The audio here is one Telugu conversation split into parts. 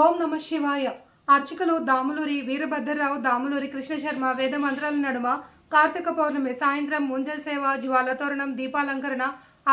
ఓం నమ శివాయ. అర్చకులు దాములూరి వీరభద్రరావు, దాములూరి కృష్ణ శర్మ వేద మంత్రాల నడుమ కార్తీక పౌర్ణమి సాయంత్రం ముంజల్ సేవ, జ్వాల తోరణం, దీపాలంకరణ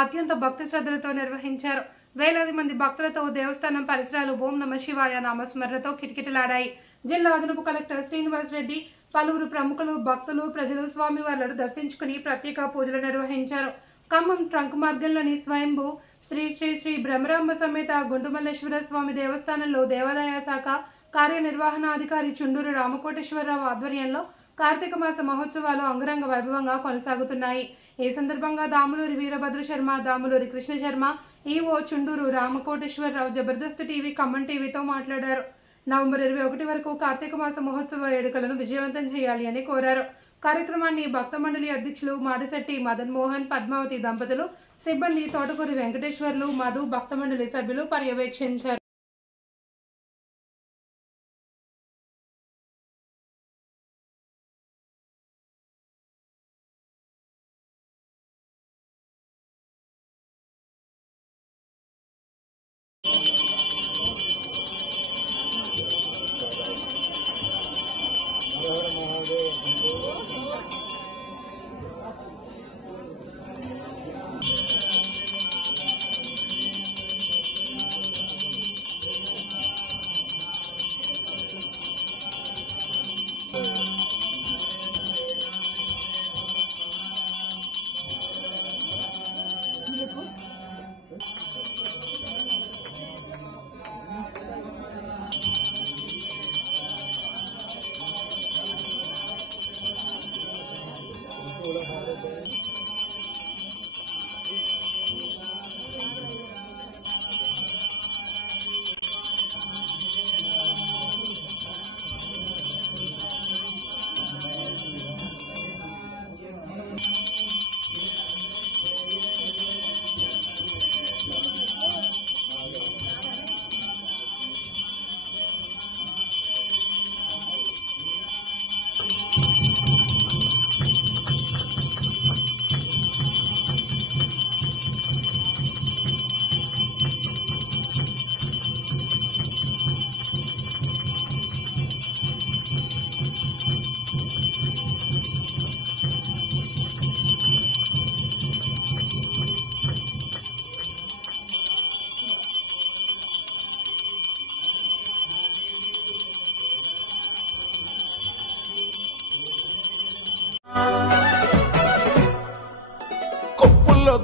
అత్యంత భక్తి శ్రద్ధలతో నిర్వహించారు. వేలాది మంది భక్తులతో దేవస్థానం పరిసరాలు ఓం నమ శివాయ నామస్మరణతో కిటకిటలాడాయి. జిల్లా అదనపు కలెక్టర్ శ్రీనివాస్ రెడ్డి, పలువురు ప్రముఖులు, భక్తులు, ప్రజలు స్వామివార్లను దర్శించుకుని ప్రత్యేక పూజలు నిర్వహించారు. ఖమ్మం ట్రంక్ మార్గంలోని స్వయంభూ శ్రీ శ్రీ శ్రీ బ్రహ్మరాంబ సమేత గుండుమల్లేశ్వర స్వామి దేవస్థానంలో దేవాదాయ శాఖ కార్యనిర్వహణాధికారి చుండూరు రామకోటేశ్వరరావు ఆధ్వర్యంలో కార్తీక మాస మహోత్సవాలు అంగరంగ వైభవంగా కొనసాగుతున్నాయి. ఈ సందర్భంగా దాములూరి వీరభద్ర శర్మ, దాములూరి కృష్ణ శర్మ, ఈవో చుండూరు రామకోటేశ్వరరావు జబర్దస్త్ టీవీ, ఖమ్మం టీవీతో మాట్లాడారు. నవంబర్ 21 వరకు కార్తీక మాస మహోత్సవ వేడుకలను విజయవంతం చేయాలి అని కోరారు. కార్యక్రమాన్ని భక్త మండలి అధ్యక్షులు మాడిశెట్టి మదన్ మోహన్, పద్మావతి దంపతులు, సిబ్బంది తోటకూరి వెంకటేశ్వర్లు, మధు, భక్త మండలి సభ్యులు పర్యవేక్షించారు.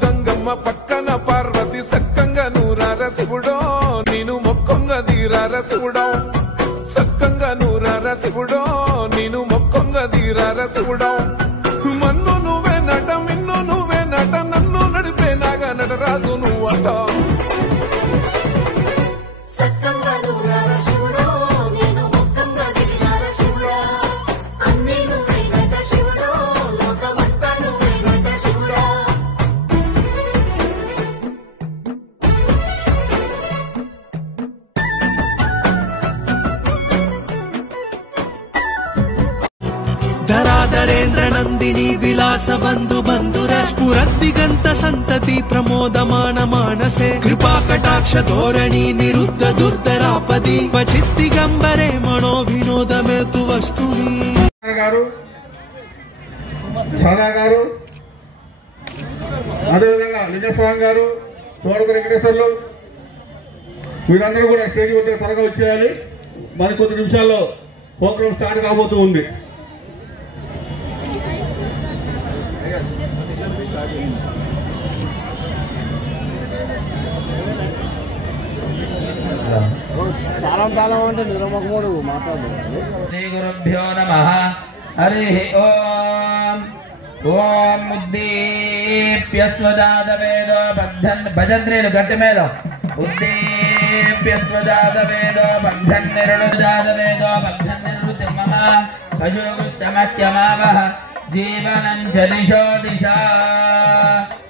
గంగమ్మ పక్కన పార్వతి సక్కంగా నూరార శివుడో, నేను మొక్కంగా తీరార శివుడో, సక్కంగా నూరార శివుడో, నేను మొక్కంగా తీరార శివుడో. మన్ను నువ్వే నట, మిన్ను నువ్వే నట, నన్ను నడిపే నాగా నటరాజు నువ్వట. ధరాధరేంద్ర నందిని విలాస బంధు బంధుర స్ఫురద్దిగంత సంతతి ప్రమోదమాన మానసే కృపా కటాక్ష ధోరణి నిరుద్ధ దుర్ధరాపది వచిత్తిగంబరే మనో వినోదమేతు వస్తుని గారు, సదా గారు, అదేవిధంగా లింగస్వామి గారు, తోటకూరి వెంకటేశ్వర్లు, వీరందరూ కూడా స్టేజ్ వద్ద త్వరగా వచ్చేయాలి. మరి కొద్ది నిమిషాల్లో ప్రోగ్రాం స్టార్ట్ కాబోతూ ఉంది. శ్రీ గురుభ్యో నమః. హరి ఓం. ఓం ఉద్దీప్య స్వజాతవేదో బద్ధన్ భజంత్రేలు గట్టి మీద ఉద్దీప్య స్వజాతవేదో బద్ధన్ నిరుడు జాతవేదో బద్ధన్ నిరుడు మమ పశుగుష్టమత్యమావహ జీవనం చ దిశో దిశ.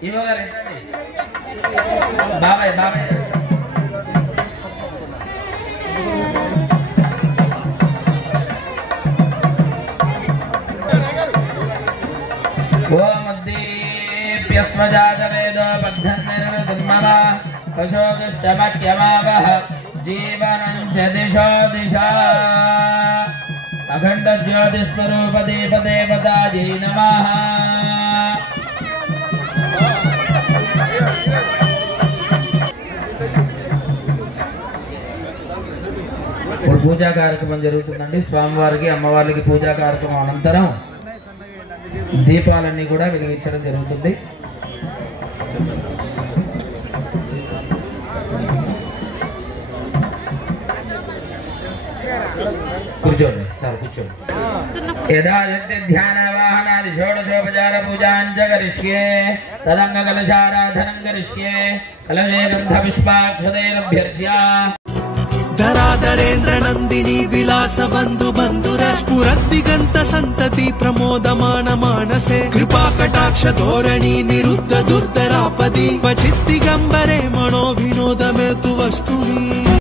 ఇవ్వగలండి బాబాయ్ బాబాయ్. ఓం ఉద్దీప్య స్వజాతవేదో బద్ధన్ నిరుడు మమ పశుగుష్టమత్యమావహ जीवनं च दिशो दिशा अखंड ज्योतिस्वरूप देवतायै नमः। ఇప్పుడు పూజా కార్యక్రమం జరుగుతుందండి. స్వామివారికి అమ్మవారికి పూజా కార్యక్రమం అనంతరం దీపాలన్నీ కూడా వెలిగించడం జరుగుతుంది. కూర్చోండి సార్, కూర్చోండి. యదా ధ్యాన వాహనాది షోడశోపచార పూజాంచ కరిష్యే తదంగ కలశారాధనం కరిష్యే కలశే గంధ పుష్పాక్షతైరభ్యర్చ్య ధరాధరేంద్ర నందిని విలాస బంధు బంధుర స్ఫురద్దిగంత సంతతి ప్రమోదమాన మానసే కృపా కటాక్ష ధోరణి నిరుద్ధ దుర్ధరాపది క్వచిత్ దిగంబరే మనో వినోదమేతు వస్తుని